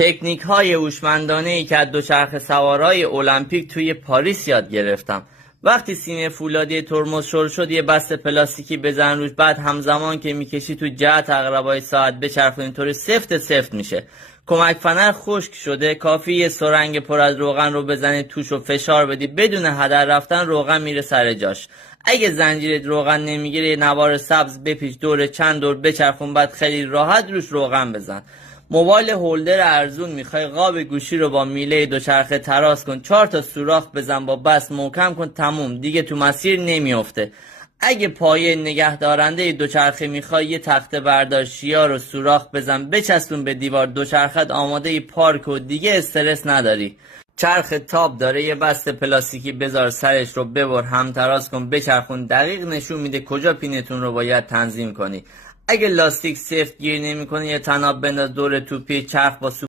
تکنیک های هوشمندانه‌ای که از دوچرخه سوارای المپیک توی پاریس یاد گرفتم. وقتی سینه فولادی ترمز شل شد یه بسته پلاستیکی بزن روش، بعد همزمان که میکشی تو جهت عقربای ساعت بچرخون، اینطوری سفت میشه. کمک فنر خشک شده، کافی یه سرنگ پر از روغن رو بزنی توش و فشار بدی، بدون هدر رفتن روغن میره سر جاش. اگه زنجیرت روغن نمیگیره یه نوار سبز بپیچ، دور چند دور بچرخون، بعد خیلی راحت روش روغن بزن. موبایل هولدر ارزون میخوای، قاب گوشی رو با میله دوچرخه تراس کن، 4 تا سوراخ بزن، با بس محکم کن، تموم دیگه تو مسیر نمیافته. اگه پایه نگه دارنده دوچرخه میخوای یه تخته بردار، شیا رو سوراخ بزن، بچسبون به دیوار، دوچرخت آماده پارک و دیگه استرس نداری. چرخ تاب داره، یه بسته پلاستیکی بذار سرش رو ببر، هم تراز کن، بچرخون، دقیق نشون میده کجا پینتون رو باید تنظیم کنی. اگه لاستیک سفت گیر نمیکنه یه تناب بنداز دور توپی، چرخ با